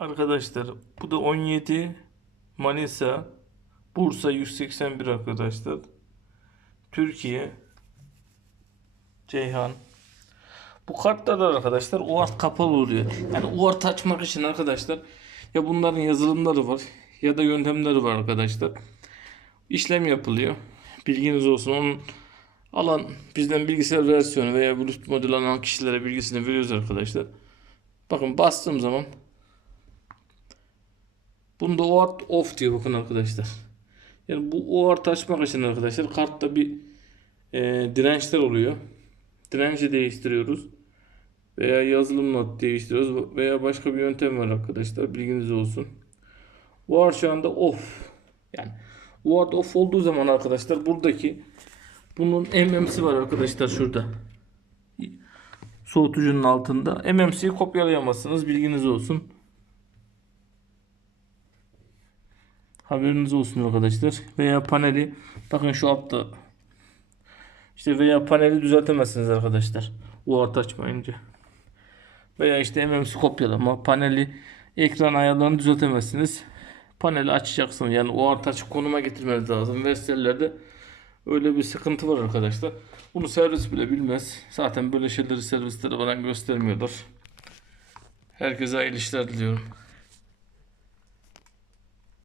Arkadaşlar bu da 17 Manisa Bursa 181 arkadaşlar. Türkiye Ceyhan bu kartlarda arkadaşlar UART kapalı oluyor. Yani UART açmak için arkadaşlar ya bunların yazılımları var ya da yöntemleri var arkadaşlar. İşlem yapılıyor. Bilginiz olsun. Onun alan bizden bilgisayar versiyonu veya Bluetooth modül alan kişilere bilgisini veriyoruz arkadaşlar. Bakın bastığım zaman Bunda OART off diyor bakın arkadaşlar. Yani bu OART açmak için arkadaşlar kartta bir e, dirençler oluyor. Direnci değiştiriyoruz. Veya yazılım not değiştiriyoruz. Veya başka bir yöntem var arkadaşlar. Bilginiz olsun. OART şu anda off. Yani OART off olduğu zaman arkadaşlar buradaki bunun MM'si var arkadaşlar şurada. Soğutucunun altında. MMC'yi kopyalayamazsınız. Bilginiz olsun. Haberiniz olsun arkadaşlar. Veya paneli bakın şu altta işte veya paneli düzeltemezsiniz arkadaşlar. UART açmayınca. Veya işte MMC kopyalama paneli ekran ayarlarını düzeltemezsiniz. Paneli açacaksınız. Yani UART açık konuma getirmeniz lazım. Vestelerde öyle bir sıkıntı var arkadaşlar. Bunu servis bile bilmez. Zaten böyle şeyleri servisleri bana göstermiyorlar. Herkese hayırlı işler diliyorum.